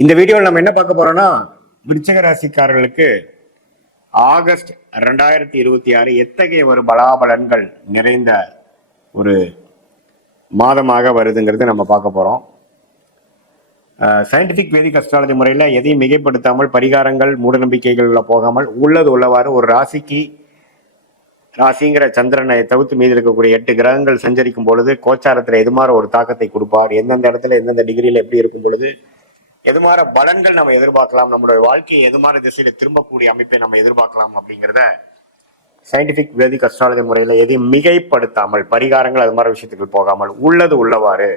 இந்த வீடியோவில் நம்ம என்ன பார்க்க போறோம்னா, விருச்சிக ராசிக்காரர்களுக்கு ஆகஸ்ட் 2026 எத்தகைய ஒரு பலாபலன்கள் நிறைந்த ஒரு மாதமாக வருதுங்கிறது நம்ம பார்க்க போறோம். சயின்டிபிக் வேதிக் அஸ்ட்ராலஜி முறையில் எதையும் மிகைப்படுத்தாமல், பரிகாரங்கள் மூடநம்பிக்கைகளில் போகாமல், உள்ளது உள்ளவாறு ஒரு ராசிங்கிற சந்திரனை தவிர்த்து மீது இருக்கக்கூடிய 8 கிரகங்கள் சஞ்சரிக்கும் பொழுது கோச்சாரத்தில் எது மாதிரி ஒரு தாக்கத்தை கொடுப்பார், எந்தெந்த இடத்துல எந்தெந்த டிகிரியில் எப்படி இருக்கும் பொழுது எது மாதிரி பலன்கள் நம்ம எதிர்பார்க்கலாம், நம்மளுடைய வாழ்க்கையை எது மாதிரி திசையில திரும்பக்கூடிய அமைப்பை நம்ம எதிர்பார்க்கலாம் அப்படிங்கிறத சயின்டிபிக் வேதிக் அஸ்ட்ராலஜி முறையில எதையும் மிகைப்படுத்தாமல், பரிகாரங்கள் அது மாதிரி விஷயத்துக்கு போகாமல் உள்ளது உள்ளவாறு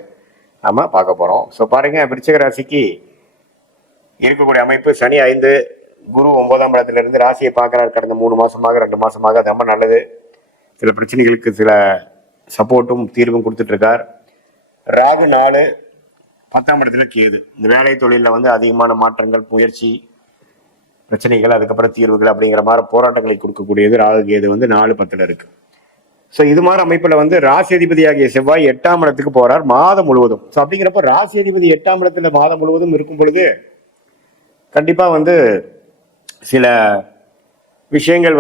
நம்ம பார்க்க போறோம். ஸோ பாருங்க, விருச்சிக ராசிக்கு இருக்கக்கூடிய அமைப்பு சனி 5, குரு 9ஆம் இடத்துல இருந்து ராசியை பார்க்கிறார். கடந்த 3 மாசமாக 2 மாசமாக அது ரொம்ப நல்லது. சில பிரச்சனைகளுக்கு சில சப்போர்ட்டும் தீர்வும் கொடுத்துட்டு இருக்கார். ராகு 4, 10ஆம் இடத்துல கேது. இந்த வேலை தொழிலில் அதிகமான மாற்றங்கள், முயற்சி, பிரச்சனைகள், அதுக்கப்புறம் தீர்வுகள் அப்படிங்கிற மாதிரி போராட்டங்களை கொடுக்கக்கூடியது ராகு கேது 4, 10ல் இருக்கு. ஸோ இது மாதிரி அமைப்புல ராசி அதிபதியாகிய செவ்வாய் 8ஆம் இடத்துக்கு போறார் மாதம் முழுவதும். ஸோ அப்படிங்கிறப்ப ராசி அதிபதி 8ஆம் இடத்துல மாதம் முழுவதும் இருக்கும் பொழுது கண்டிப்பா சில விஷயங்கள்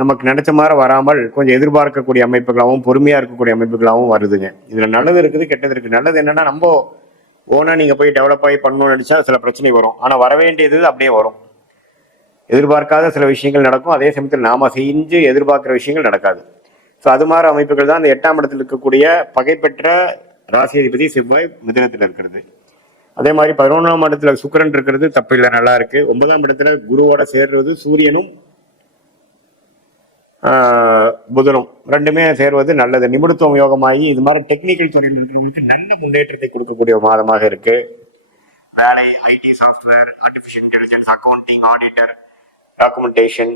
நமக்கு நினைச்ச மாதிரி வராமல் கொஞ்சம் எதிர்பார்க்கக்கூடிய அமைப்புகளாகவும் பொறுமையா இருக்கக்கூடிய அமைப்புகளாகவும் வருதுங்க. இதுல நல்லது இருக்குது, கெட்டது இருக்கு. நல்லது என்னன்னா, நம்ம ஓனா நீங்க போய் டெவலப் ஆகி பண்ணணும்னு நினைச்சா சில பிரச்சனை வரும். ஆனா வர வேண்டியது அப்படியே வரும். எதிர்பார்க்காத சில விஷயங்கள் நடக்கும், அதே சமயத்தில் நாம செஞ்சு எதிர்பார்க்கிற விஷயங்கள் நடக்காது. ஸோ அது மாதிரி அமைப்புகள் தான் அந்த 8ஆம் இடத்துல இருக்கக்கூடிய பகைப்பெற்ற ராசி அதிபதி செவ்வாய் மிதுனத்தில் இருக்கிறது. அதே மாதிரி 11ஆம் இடத்துல சுக்கிரன் இருக்கிறது தப்பில்லை, நல்லா இருக்கு. 9ஆம் இடத்துல குருவோட சேர்றது சூரியனும் புதனும் ரெண்டுமே சேர்வது நல்லது. நிபுணத்துவம் யோகமாகி இது மாதிரி டெக்னிக்கல் துறையில் இருக்கிறவங்களுக்கு நல்ல முன்னேற்றத்தை கொடுக்கக்கூடிய மாதமாக இருக்கு. வேலை, IT, software, artificial intelligence, accounting, auditor, documentation,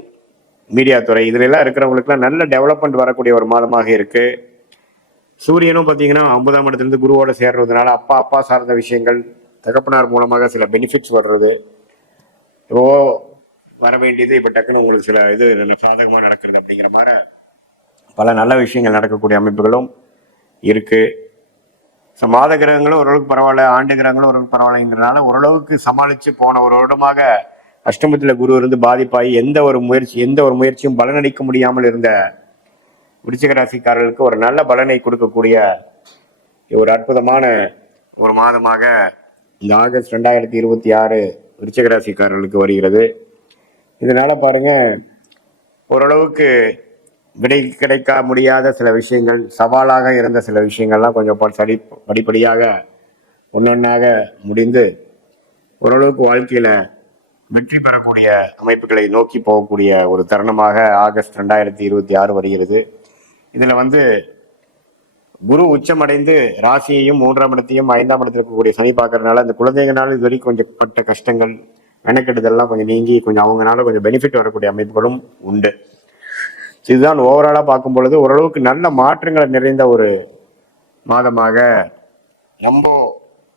media துறை, இதுல எல்லாம் இருக்கிறவங்களுக்குலாம் நல்ல டெவலப்மெண்ட் வரக்கூடிய ஒரு மாதமாக இருக்கு. சூரியனும் பார்த்தீங்கன்னா 9ஆம் இடத்துல இருந்து குருவோட சேர்றதுனால அப்பா சார்ந்த விஷயங்கள், தகப்பனார் மூலமாக சில பெனிஃபிட்ஸ் வர்றது, வர வேண்டியது இப்ப டக்குன்னு உங்களுக்கு சில இது சாதகமா நடக்கிறது அப்படிங்கிற மாதிரி பல நல்ல விஷயங்கள் நடக்கக்கூடிய அமைப்புகளும் இருக்கு. ஸோ மாத கிரகங்களும் ஓரளவுக்கு பரவாயில்ல, ஆண்டு கிரகங்களும் ஓரளவுக்கு பரவாயில்லைங்கிறதுனால ஓரளவுக்கு சமாளிச்சு போன ஒரு வருடமாக அஷ்டமத்துல குரு இருந்து பாதிப்பாகி எந்த ஒரு முயற்சியும் பலனளிக்க முடியாமல் இருந்த விருச்சிக ராசிக்காரர்களுக்கு ஒரு நல்ல பலனை கொடுக்கக்கூடிய ஒரு அற்புதமான ஒரு மாதமாக இந்த ஆகஸ்ட் 2026 விருச்சிக ராசிக்காரர்களுக்கு வருகிறது. இதனால பாருங்க, ஓரளவுக்கு விடை கிடைக்க முடியாத சில விஷயங்கள், சவாலாக இருந்த சில விஷயங்கள்லாம் கொஞ்சம் படிப்படியாக ஒன்னொன்னாக முடிந்து ஓரளவுக்கு வாழ்க்கையில வெற்றி பெறக்கூடிய அமைப்புகளை நோக்கி போகக்கூடிய ஒரு தருணமாக ஆகஸ்ட் 2026 வருகிறது. இதுல குரு உச்சமடைந்து ராசியையும் 3ஆம் இடத்தையும் 5ஆம் இடத்துல இருக்கக்கூடிய சனி பார்க்கறதுனால அந்த குழந்தைங்கனால இது வரைக்கும் கொஞ்சம் பட்ட கஷ்டங்கள், மெனக்கெடுதெல்லாம் கொஞ்சம் நீங்கி கொஞ்சம் அவங்களால கொஞ்சம் பெனிஃபிட் வரக்கூடிய அமைப்புகளும் உண்டு. இதுதான் ஓவராலா பார்க்கும் பொழுது ஓரளவுக்கு நல்ல மாற்றங்களை நிறைந்த ஒரு மாதமாக, ரொம்ப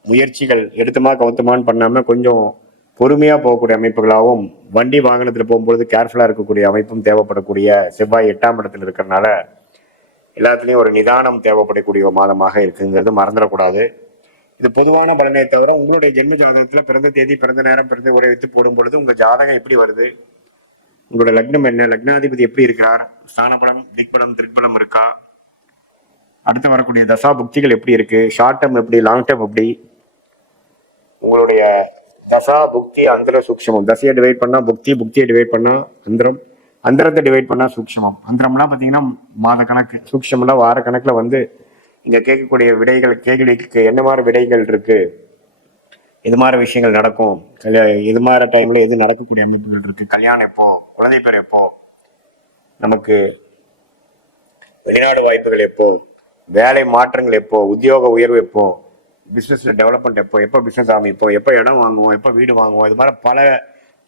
முயற்சிகள் எடுத்துமா கவுத்துமான்னு பண்ணாம கொஞ்சம் பொறுமையா போகக்கூடிய அமைப்புகளாகவும், வண்டி வாகனத்துல போகும்பொழுது கேர்ஃபுல்லா இருக்கக்கூடிய அமைப்பும் தேவைப்படக்கூடிய செவ்வாய் 8ஆம் இடத்துல இருக்கிறதுனால எல்லாத்துலயும் ஒரு நிதானம் தேவைப்படக்கூடிய ஒரு மாதமாக இருக்குங்கிறது மறந்துடக்கூடாது. இது பொதுவான பலனை தவிர உங்களுடைய ஜென்ம ஜாதகத்துல பிறந்த தேதி, பிறந்த நேரம், பிறந்த உரை வைத்து போடும் பொழுது உங்க ஜாதகம் எப்படி வருது, உங்களோட லக்னம் என்ன, லக்னாதிபதி எப்படி இருக்கார், ஸ்தானபலம், திக்பலம், திருப்பலம் இருக்கா, அடுத்து வரக்கூடிய தசா புக்திகள் எப்படி இருக்கு, ஷார்ட் டேர்ம் எப்படி, லாங் டேர்ம் எப்படி, உங்களுடைய தசா புக்தி அந்தர சூக்ஷமம், தசையை டிவைட் பண்ணா புக்தி, புக்தியை டிவைட் பண்ணா அந்தரம், அந்தரத்தை டிவைட் பண்ணா சூக்ஷமம். அந்தரம்லாம் பார்த்தீங்கன்னா மாத கணக்கு, சூக்ஷம்லாம் வார கணக்குல இங்க கேட்கக்கூடிய விடைகள், கேள்விக்கு என்ன மாதிரி விடைகள் இருக்கு, இது மாதிரி விஷயங்கள் நடக்கும், இது மாதிரி டைம்ல எது நடக்கக்கூடிய அமைப்புகள் இருக்கு, கல்யாணம் எப்போ, குழந்தை பேர் எப்போ, நமக்கு வெளிநாடு வாய்ப்புகள் எப்போ, வேலை மாற்றங்கள் எப்போ, உத்தியோக உயர்வு எப்போ, பிசினஸ்ல டெவலப்மெண்ட் எப்போ பிசினஸ் ஆரம்பிப்போம், எப்போ இடம் வாங்குவோம், எப்போ வீடு வாங்குவோம், இது மாதிரி பல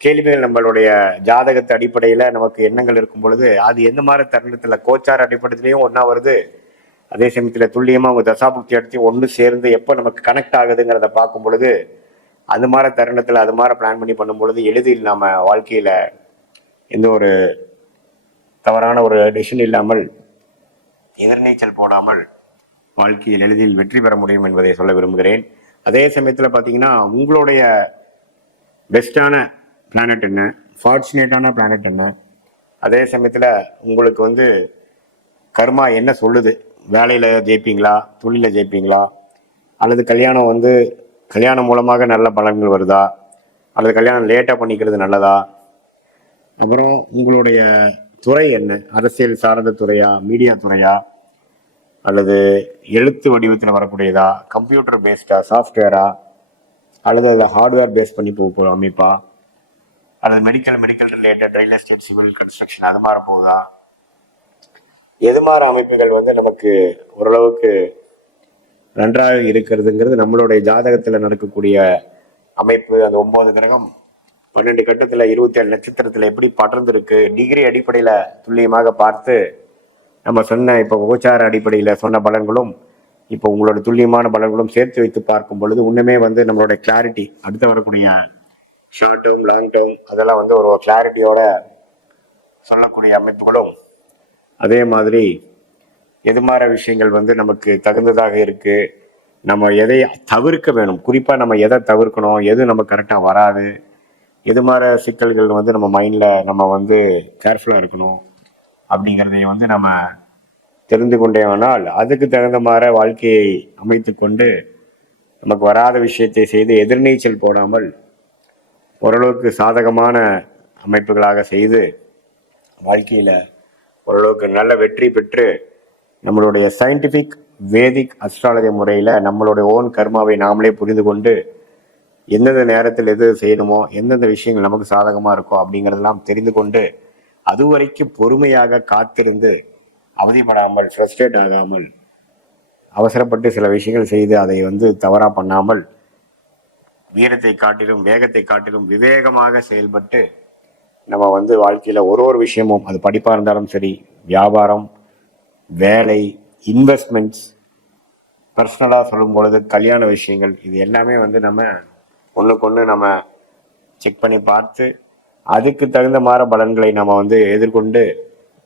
கேள்விகள் நம்மளுடைய ஜாதகத்து அடிப்படையில நமக்கு எண்ணங்கள் இருக்கும் பொழுது அது எந்த மாதிரி தருணத்துல கோச்சார அடிப்படையிலையும் ஒன்னா வருது, அதே சமயத்துல துல்லியமா உங்க தசாபுக்தி எடுத்து ஒன்று சேர்ந்து எப்போ நமக்கு கனெக்ட் ஆகுதுங்கிறத பார்க்கும் பொழுது அது மாதிரி தருணத்துல அது மாதிரி பிளான் பண்ணி பண்ணும் பொழுது எளிதில் நம்ம வாழ்க்கையில எந்த ஒரு தவறான ஒரு டிசிஷன் இல்லாமல், எதிர்நீச்சல் போடாமல் வாழ்க்கையில் எளிதில் வெற்றி பெற முடியும் என்பதை சொல்ல விரும்புகிறேன். அதே சமயத்தில் பார்த்தீங்கன்னா உங்களுடைய பெஸ்ட்டான பிளானட் என்ன, ஃபார்ச்சுனேட்டான பிளானட் என்ன, அதே சமயத்தில் உங்களுக்கு வந்து கர்மா என்ன சொல்லுது, வேலையில் ஜெயிப்பீங்களா, தொழிலில் ஜெயிப்பீங்களா, அல்லது கல்யாணம் மூலமாக நல்ல பலன்கள் வருதா, அல்லது கல்யாணம் லேட்டாக பண்ணிக்கிறது நல்லதா, அப்புறம் உங்களுடைய துறை என்ன, அரசியல் சார்ந்த துறையா, மீடியா துறையா, அல்லது எழுத்து வடிவத்தில் வரக்கூடியதா, கம்ப்யூட்டர் பேஸ்டா, சாஃப்ட்வேரா, அல்லது அதில் ஹார்ட்வேர் பேஸ் பண்ணி போக அமைப்பா, அல்லது medical related, real estate, civil construction, அது மாதிரி போகுதா, எது மாதிரி அமைப்புகள் வந்து நமக்கு ஓரளவுக்கு நன்றாக இருக்கிறதுங்கிறது நம்மளுடைய ஜாதகத்தில் நடக்கக்கூடிய அமைப்பு. அந்த 9 கிரகம் 12 கட்டத்தில் 27 நட்சத்திரத்தில் எப்படி படர்ந்துருக்கு டிகிரி அடிப்படையில் துல்லியமாக பார்த்து நம்ம சொன்ன இப்போ கோச்சார அடிப்படையில் சொன்ன பலன்களும் இப்போ உங்களோட துல்லியமான பலன்களும் சேர்த்து வைத்து பார்க்கும் பொழுது இன்னுமே வந்து நம்மளோட கிளாரிட்டி, அடுத்து வரக்கூடிய ஷார்ட் டேர்ம், லாங் டேர்ம், அதெல்லாம் வந்து ஒரு கிளாரிட்டியோட சொல்லக்கூடிய அமைப்புகளும், அதே மாதிரி எது மாதிரி விஷயங்கள் வந்து நமக்கு தகுந்ததாக இருக்கு, நம்ம எதை தவிர்க்க வேணும், குறிப்பாக நம்ம எதை தவிர்க்கணும், எது நம்ம கரெக்டாக வராது, எது மாதிரி சிக்கல்கள் வந்து நம்ம மைண்டில் நம்ம வந்து கேர்ஃபுல்லாக இருக்கணும் அப்படிங்கிறதையும் வந்து நம்ம தெரிந்து கொண்டேனால் அதுக்கு தகுந்த மாதிரி வாழ்க்கையை அமைத்து கொண்டு நமக்கு வராத விஷயத்தை செய்து எதிர்நீச்சல் போடாமல் ஓரளவுக்கு சாதகமான அமைப்புகளாக செய்து வாழ்க்கையில் ஓரளவுக்கு நல்ல வெற்றி பெற்று நம்மளுடைய சயின்டிஃபிக் வேதிக் அஸ்ட்ராலஜி முறையில் நம்மளுடைய ஓன் கர்மாவை நாமளே புரிந்து கொண்டு எந்தெந்த நேரத்தில் எது செய்யணுமோ, எந்தெந்த விஷயங்கள் நமக்கு சாதகமாக இருக்கோ அப்படிங்கிறதெல்லாம் தெரிந்து கொண்டு அது வரைக்கும் பொறுமையாக காத்திருந்து அவதிப்படாமல், ஃப்ரஸ்ட்ரேட் ஆகாமல், அவசரப்பட்டு சில விஷயங்கள் செய்து அதை வந்து தவறாக பண்ணாமல் வீரத்தை காட்டிலும் வேகத்தை காட்டிலும் விவேகமாக செயல்பட்டு நம்ம வந்து வாழ்க்கையில் ஒரு விஷயமும், அது படிப்பாக இருந்தாலும் சரி, வியாபாரம், வேலை, இன்வெஸ்ட்மெண்ட்ஸ், பர்சனலாக சொல்லும் பொழுது கல்யாண விஷயங்கள், இது எல்லாமே வந்து நம்ம ஒன்றுக்கு நம்ம செக் பண்ணி பார்த்து அதுக்கு தகுந்த மாதிரி பலன்களை நம்ம வந்து எதிர்கொண்டு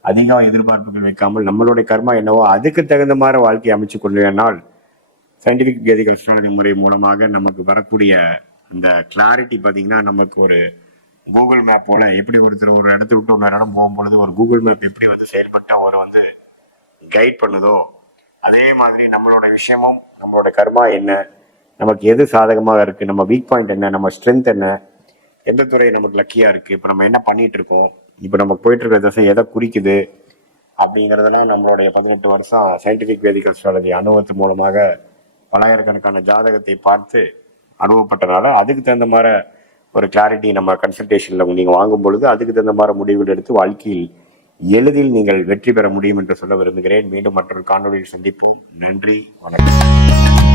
அதிகம் எதிர்பார்ப்புகள் வைக்காமல் நம்மளுடைய கர்மா என்னவோ அதுக்கு தகுந்த மாதிரி வாழ்க்கையை அமைச்சு கொள்ளையானால் சயின்டிஃபிக் வேதிக் அஸ்ட்ராலஜி முறை மூலமாக நமக்கு வரக்கூடிய அந்த கிளாரிட்டி பார்த்தீங்கன்னா நமக்கு ஒரு கூகுள் மேப் போல, எப்படி ஒருத்தர் ஒரு இடத்த விட்டு ஒரு இடம் போகும்பொழுது ஒரு கூகுள் மேப் எப்படி வந்து செயல்பட்டு அவரை வந்து கைட் பண்ணுதோ, அதே மாதிரி நம்மளோட விஷயமும் நம்மளோட கர்மா என்ன, நமக்கு எது சாதகமாக இருக்கு, நம்ம வீக் பாயிண்ட் என்ன, நம்ம ஸ்ட்ரென்த் என்ன, எந்த துறை நமக்கு லக்கியா இருக்கு, இப்போ நம்ம என்ன பண்ணிட்டு இருக்கோம், இப்போ நம்ம போயிட்டு இருக்கிற திசை எதை குறிக்குது அப்படிங்கிறதெல்லாம் நம்மளுடைய 18 வருஷம் சயின்டிஃபிக் வேதிக் அஸ்ட்ராலஜி அனுபவத்து மூலமாக பலாயிரக்கணக்கான ஜாதகத்தை பார்த்து அனுபவப்பட்டனால அதுக்கு தகுந்த மாதிரி ஒரு கிளாரிட்டி நம்ம கன்சல்டேஷன்ல நீங்கள் வாங்கும் பொழுது அதுக்கு தகுந்த மாதிரி முடிவுகள் எடுத்து வாழ்க்கையில் எளிதில் நீங்கள் வெற்றி பெற முடியும் என்று சொல்ல விரும்புகிறேன். மீண்டும் மற்றொரு காணொலியில் சந்திப்போம். நன்றி, வணக்கம்.